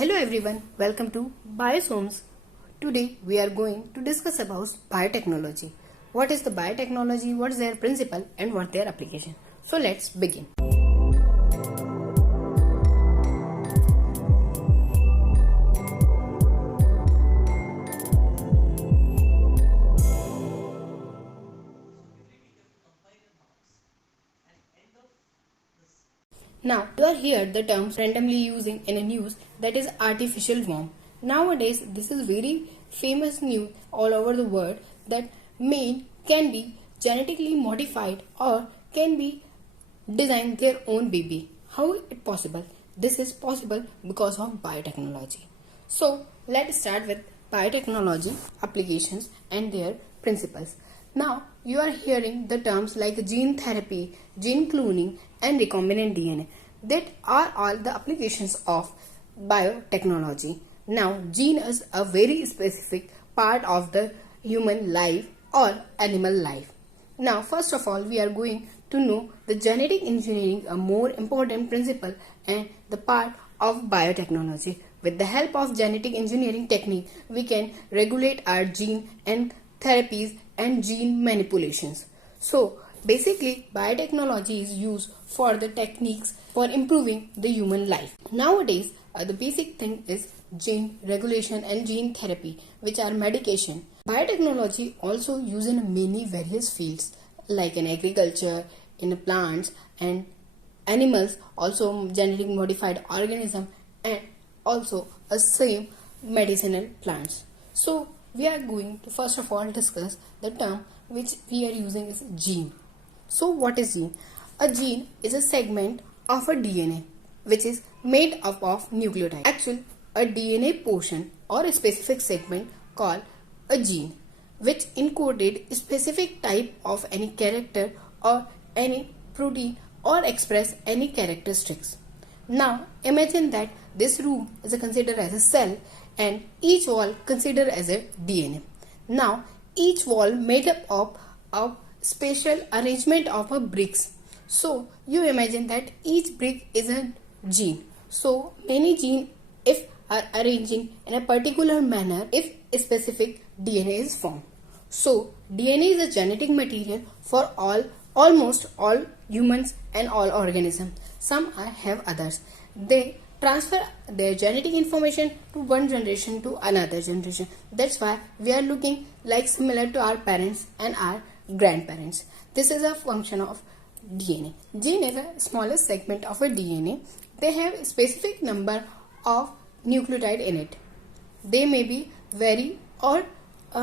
Hello everyone, welcome to Biosomes. Today we are going to discuss about biotechnology. What is the biotechnology, what is their principle and what their application. So let's begin. Now, you are here the terms randomly using in a news that is artificial worm. Nowadays, this is very famous news all over the world that men can be genetically modified or can be design their own baby. How is it possible? This is possible because of biotechnology. So, let's start with biotechnology applications and their principles. Now, you are hearing the terms like gene therapy, gene cloning, and recombinant DNA. That are all the applications of biotechnology. Now, gene is a very specific part of the human life or animal life. Now, first of all, we are going to know the genetic engineering, a more important principle and the part of biotechnology. With the help of genetic engineering technique, we can regulate our gene and therapies and gene manipulations. So, basically, biotechnology is used for the techniques for improving the human life. Nowadays, the basic thing is gene regulation and gene therapy, which are medication. Biotechnology also used in many various fields like in agriculture, in plants and animals, also genetic modified organism and also a same medicinal plants. So, we are going to first of all discuss the term which we are using is gene. So what is gene? A gene is a segment of a DNA which is made up of nucleotide. Actually, a DNA portion or a specific segment called a gene which encoded a specific type of any character or any protein or express any characteristics. Now imagine that this room is considered as a cell and each wall considered as a DNA. Now each wall made up of spatial arrangement of a bricks. So you imagine that each brick is a gene. So many genes if are arranging in a particular manner if a specific DNA is formed. So DNA is a genetic material for almost all humans and all organisms. Some have others. They transfer their genetic information to one generation to another generation. That's why we are looking like similar to our parents and our grandparents. This is a function of DNA. Gene is a smallest segment of a DNA. They have a specific number of nucleotide in it. They may be vary or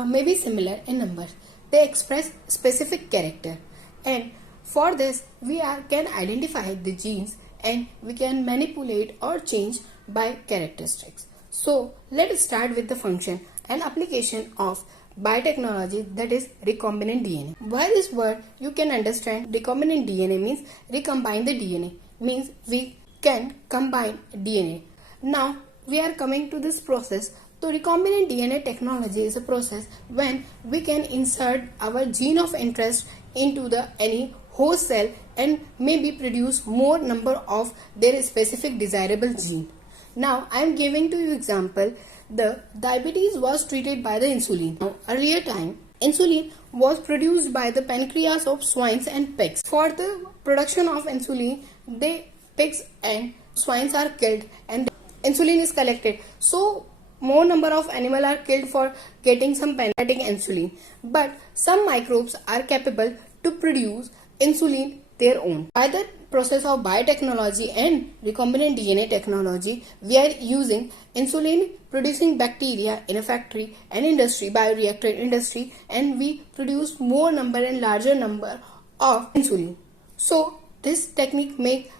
may be similar in numbers. They express specific character, and for this we can identify the genes and we can manipulate or change by characteristics. So let's start with the function and application of biotechnology, that is recombinant DNA. By this word you can understand recombinant DNA means recombine the DNA, means we can combine DNA. Now we are coming to this process. So recombinant DNA technology is a process when we can insert our gene of interest into the any host cell and maybe produce more number of their specific desirable gene. Now I am giving to you example. The diabetes was treated by the insulin. Now, earlier time, insulin was produced by the pancreas of swines and pigs. For the production of insulin, the pigs and swines are killed and insulin is collected. So, more number of animals are killed for getting some pancreatic insulin. But some microbes are capable to produce insulin their own. By the process of biotechnology and recombinant DNA technology, we are using insulin producing bacteria in a factory and industry, bioreactor industry, and we produce more number and larger number of insulin. So this technique make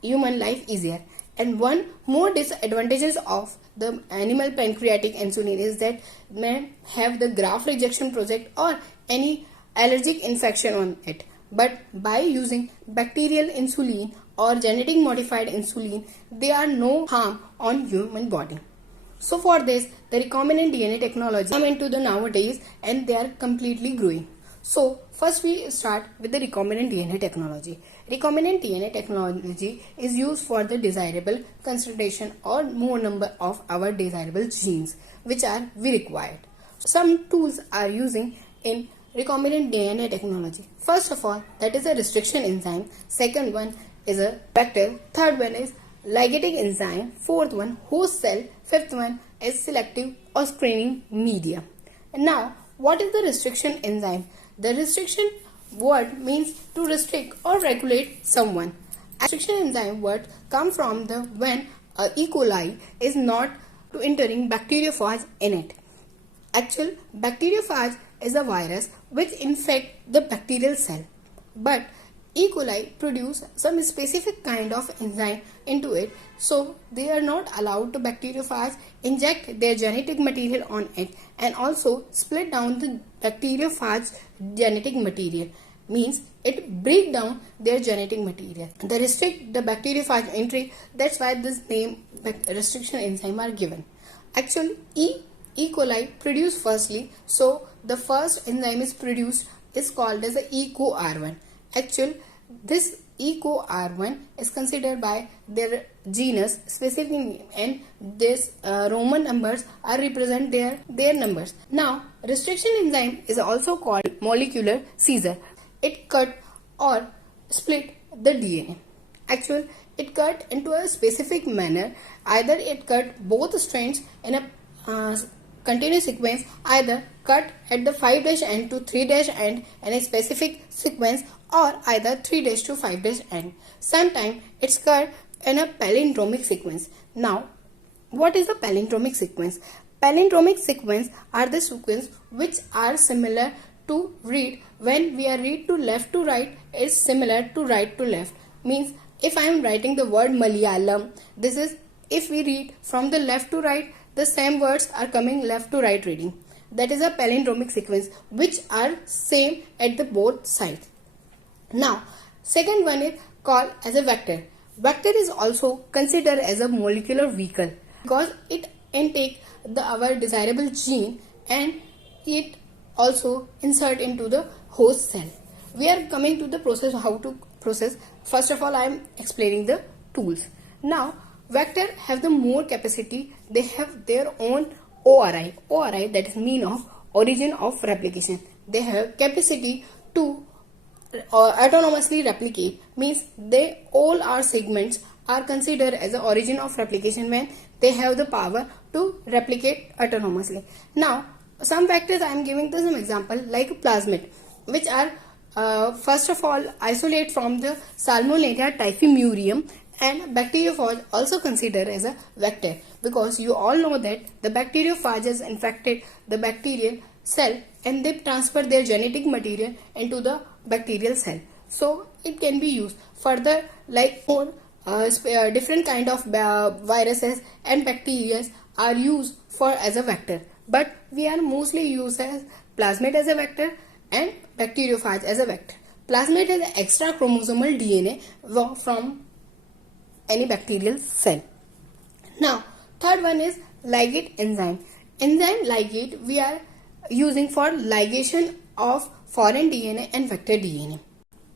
human life easier. And one more disadvantages of the animal pancreatic insulin is that may have the graft rejection project or any allergic infection on it. But by using bacterial insulin or genetic modified insulin, there are no harm on human body. So for this, the recombinant DNA technology come into the nowadays and they are completely growing. So first we start with the recombinant DNA technology. Recombinant DNA technology is used for the desirable concentration or more number of our desirable genes which are we required. Some tools are using in recombinant DNA technology. First of all, that is a restriction enzyme. Second one is a vector. Third one is ligating enzyme. Fourth one, host cell. Fifth one is selective or screening media. And now, what is the restriction enzyme? The restriction word means to restrict or regulate someone. Restriction enzyme word come from the when E. coli is not to entering bacteriophage in it. Actual bacteriophage is a virus which infect the bacterial cell, but E. coli produce some specific kind of enzyme into it, so they are not allowed to bacteriophage inject their genetic material on it and also split down the bacteriophage genetic material, means it break down their genetic material. They restrict the bacteriophage entry, that's why this name restriction enzyme are given. Actually, E. coli produced firstly, so the first enzyme is produced is called as the EcoR1. Actually, this EcoR1 is considered by their genus specific name, and this Roman numbers are represent their numbers. Now, restriction enzyme is also called molecular scissor. It cut or split the DNA. Actually, it cut into a specific manner. Either it cut both strands in a continuous sequence, either cut at the 5' end to 3' end in a specific sequence, or either 3' to 5' end. Sometimes it's cut in a palindromic sequence. Now, what is the palindromic sequence? Palindromic sequence are the sequence which are similar to read. When we are read to left to right, it's similar to right to left. Means if I am writing the word Malayalam, this is if we read from the left to right, the same words are coming left to right reading. That is a palindromic sequence which are same at the both sides. Now, second one is called as a vector. Vector is also considered as a molecular vehicle because it intake our desirable gene and it also insert into the host cell. We are coming to the process, how to process. First of all, I am explaining the tools. Now, vector have the more capacity. They have their own ORI. ORI, that is mean of origin of replication. They have capacity to autonomously replicate, means they all our segments are considered as the origin of replication when they have the power to replicate autonomously. Now, some vectors I am giving this some example like plasmid, which are first of all isolate from the Salmonella typhimurium, and bacteriophage also considered as a vector because you all know that the bacteriophages infected the bacterial cell and they transfer their genetic material into the bacterial cell. So it can be used further, like more different kind of viruses and bacteria are used for as a vector, but we are mostly used as plasmid as a vector and bacteriophage as a vector. Plasmid has extra chromosomal DNA from any bacterial cell. Now, third one is ligate enzyme. Enzyme ligate we are using for ligation of foreign DNA and vector DNA.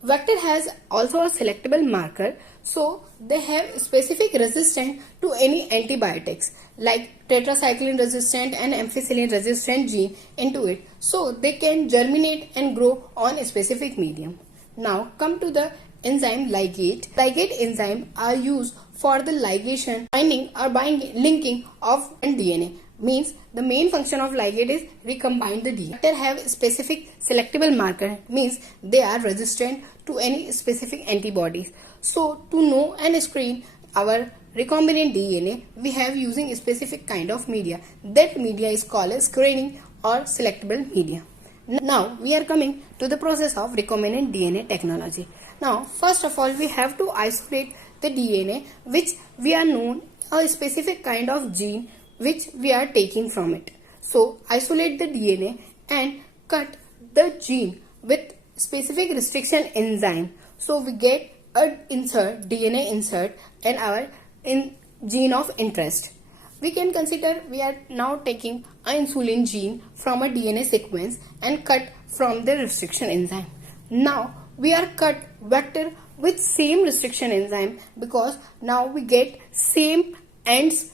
Vector has also a selectable marker, so they have specific resistance to any antibiotics like tetracycline resistant and ampicillin resistant gene into it, so they can germinate and grow on a specific medium. Now come to the enzyme ligate. Ligate enzyme are used for the ligation, binding or linking of DNA. Means the main function of ligate is recombine the DNA. They have specific selectable marker, means they are resistant to any specific antibodies. So to know and screen our recombinant DNA, we have using a specific kind of media. That media is called as screening or selectable media. Now we are coming to the process of recombinant DNA technology. Now first of all we have to isolate the DNA which we are known a specific kind of gene which we are taking from it. So isolate the DNA and cut the gene with specific restriction enzyme. So we get a DNA insert in our gene of interest. we can consider we are now taking an insulin gene from a DNA sequence and cut from the restriction enzyme. Now we are cut vector with same restriction enzyme because now we get same ends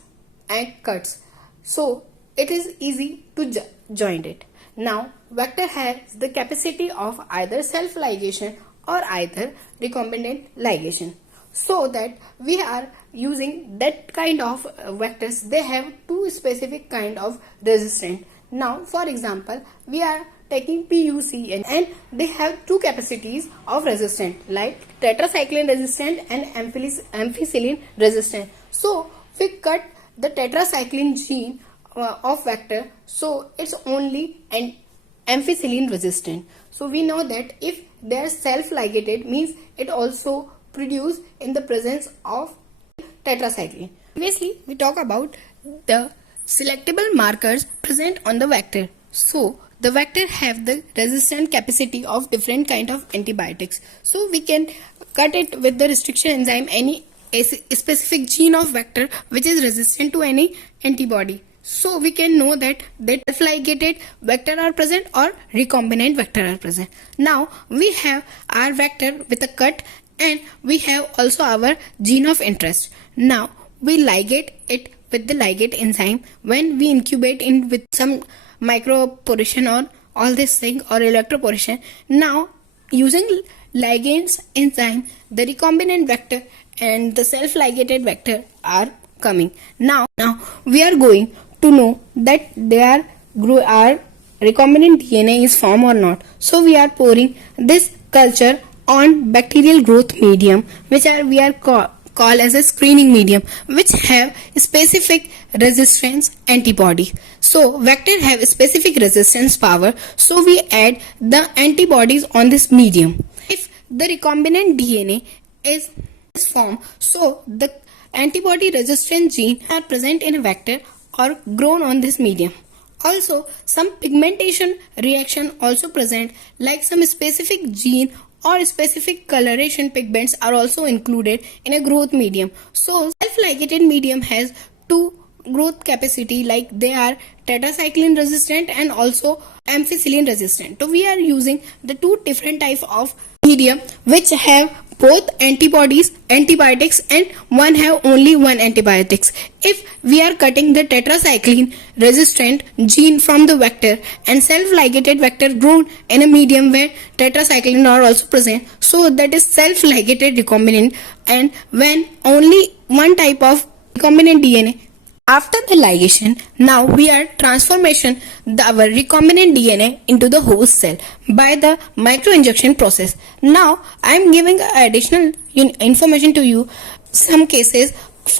and cuts. So it is easy to join it. Now vector has the capacity of either self-ligation or either recombinant ligation. So that we are using that kind of vectors, they have two specific kind of resistance. Now for example, we are taking PUC and they have two capacities of resistance like tetracycline resistant and ampicillin resistant. So we cut the tetracycline gene of vector, so it's only an ampicillin resistant. So we know that if they are self-ligated means it also produced in the presence of tetracycline. Previously we talk about the selectable markers present on the vector. So the vector have the resistant capacity of different kind of antibiotics. So we can cut it with the restriction enzyme any specific gene of vector which is resistant to any antibody. So we can know that self-ligated vector are present or recombinant vector are present. Now we have our vector with a cut and we have also our gene of interest. Now we ligate it with the ligate enzyme when we incubate in with some microporation or all this thing or electroporation. Now using ligase enzyme, the recombinant vector and the self-ligated vector are coming. Now we are going to know that our recombinant DNA is formed or not. So we are pouring this culture on bacterial growth medium, which we are call as a screening medium, which have specific resistance antibody. So vector have specific resistance power, so we add the antibodies on this medium. If the recombinant DNA is formed, so the antibody resistant gene are present in a vector or grown on this medium. Also some pigmentation reaction also present, like some specific gene or specific coloration pigments are also included in a growth medium. So self-ligated medium has two growth capacity, like they are tetracycline resistant and also ampicillin resistant. So we are using the two different type of medium which have both antibiotics and one have only one antibiotics. If we are cutting the tetracycline resistant gene from the vector and self-ligated vector grown in a medium where tetracycline are also present, so that is self-ligated recombinant, and when only one type of recombinant DNA. After the ligation, now we are transformation our recombinant DNA into the host cell by the microinjection process. Now I am giving additional information to you. Some cases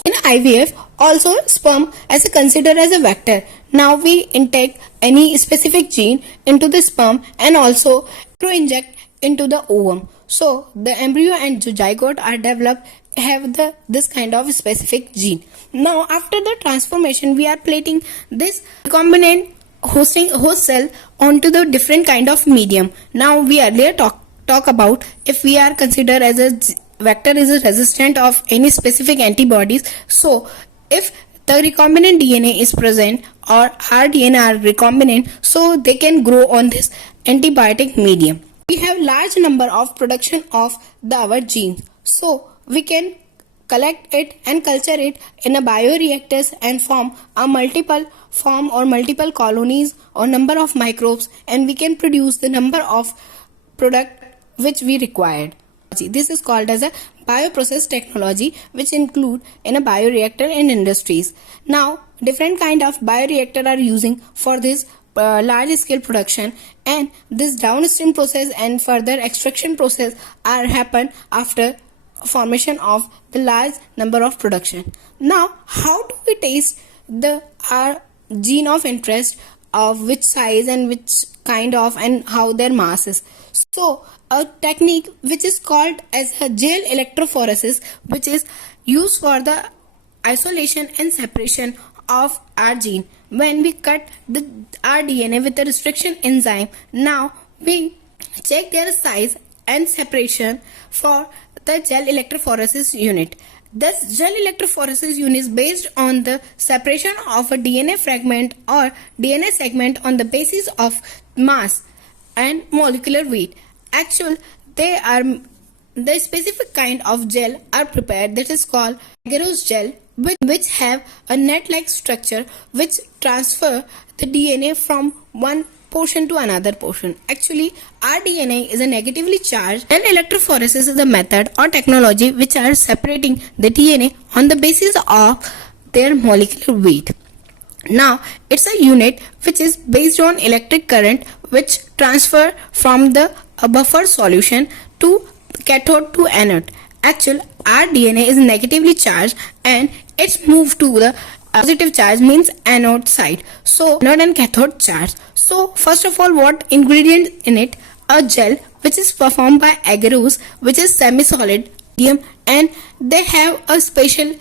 in IVF also sperm as considered as a vector. Now we intake any specific gene into the sperm and also microinject into the ovum. So the embryo and the zygote are developed have this kind of specific gene. Now after the transformation, we are plating this recombinant host cell onto the different kind of medium. Now we earlier talk about if we are considered as a vector is a resistant of any specific antibodies. So if the recombinant DNA is present or our DNA are recombinant, so they can grow on this antibiotic medium. We have large number of production of our genes. So we can collect it and culture it in a bioreactors and form a multiple colonies or number of microbes, and we can produce the number of product which we required. This is called as a bioprocess technology, which include in a bioreactor in industries. Now different kind of bioreactor are using for this large scale production, and this downstream process and further extraction process are happen after formation of the large number of production. Now how do we taste our gene of interest of which size and which kind of and how their mass is? So a technique which is called as a gel electrophoresis, which is used for the isolation and separation of our gene. When we cut our DNA with a restriction enzyme, now we check their size and separation for the gel electrophoresis unit. Thus, gel electrophoresis unit is based on the separation of a DNA fragment or DNA segment on the basis of mass and molecular weight. Actually, the specific kind of gel are prepared that is called agarose gel, which have a net-like structure which transfer the DNA from one portion to another portion. Actually, our DNA is a negatively charged. Gel electrophoresis is a method or technology which are separating the DNA on the basis of their molecular weight. Now, it's a unit which is based on electric current which transfer from the buffer solution to cathode to anode. Actually, our DNA is negatively charged and it's moved to the positive charge means anode side. So, anode and cathode charge. So, first of all, what ingredient in it? A gel which is performed by agarose, which is semi-solid medium, and they have a special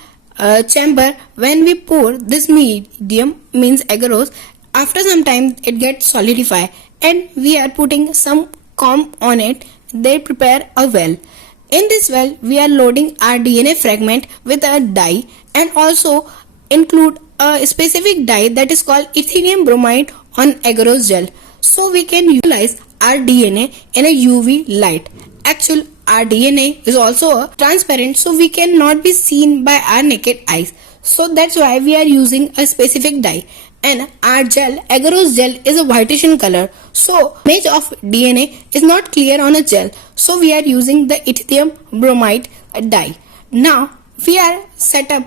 chamber. When we pour this medium means agarose, after some time it gets solidified and we are putting some comb on it. They prepare a well. In this well, we are loading our DNA fragment with a dye and also include a specific dye that is called ethylium bromide on agarose gel. So we can utilize our DNA in a UV light. Actually, our DNA is also transparent, so we cannot be seen by our naked eyes. So that's why we are using a specific dye. And our gel, agarose gel, is a whitish in color. So image of DNA is not clear on a gel. So we are using the ethylium bromide dye. Now we are set up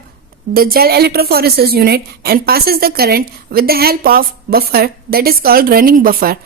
the gel electrophoresis unit and passes the current with the help of buffer that is called running buffer.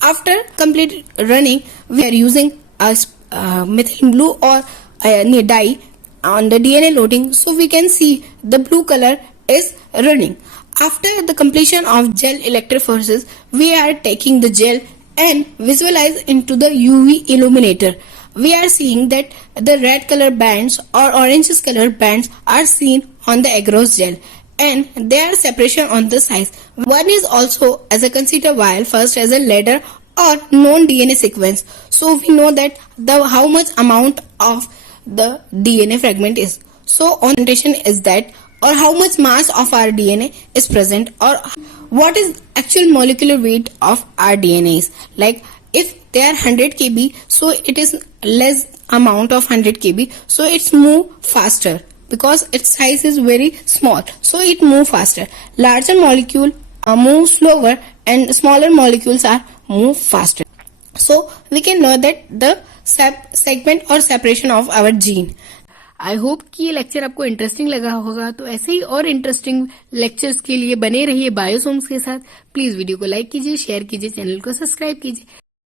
After complete running, we are using a methylene blue or dye on the DNA loading, so we can see the blue color is running. After the completion of gel electrophoresis, we are taking the gel and visualize into the UV illuminator. We are seeing that the red color bands or orange color bands are seen on the agarose gel and there are separation on the sides. One is also as a consider while first as a ladder or known DNA sequence. So we know that how much amount of the DNA fragment is. So orientation is that, or how much mass of our DNA is present, or what is actual molecular weight of our DNA is. Like if they are 100 kb, so it is less amount of 100 kb, so it's move faster because its size is very small, so it move faster. Larger molecule move slower and smaller molecules are move faster. So we can know that the segment or separation of our gene. I hope कि ये lecture आपको interesting लगा होगा। तो ऐसे ही और interesting lectures के लिए बने रहिए बायोसोम्स के साथ। प्लीज वीडियो को लाइक कीजिए, शेयर कीजिए, चैनल को सब्सक्राइब कीजिए।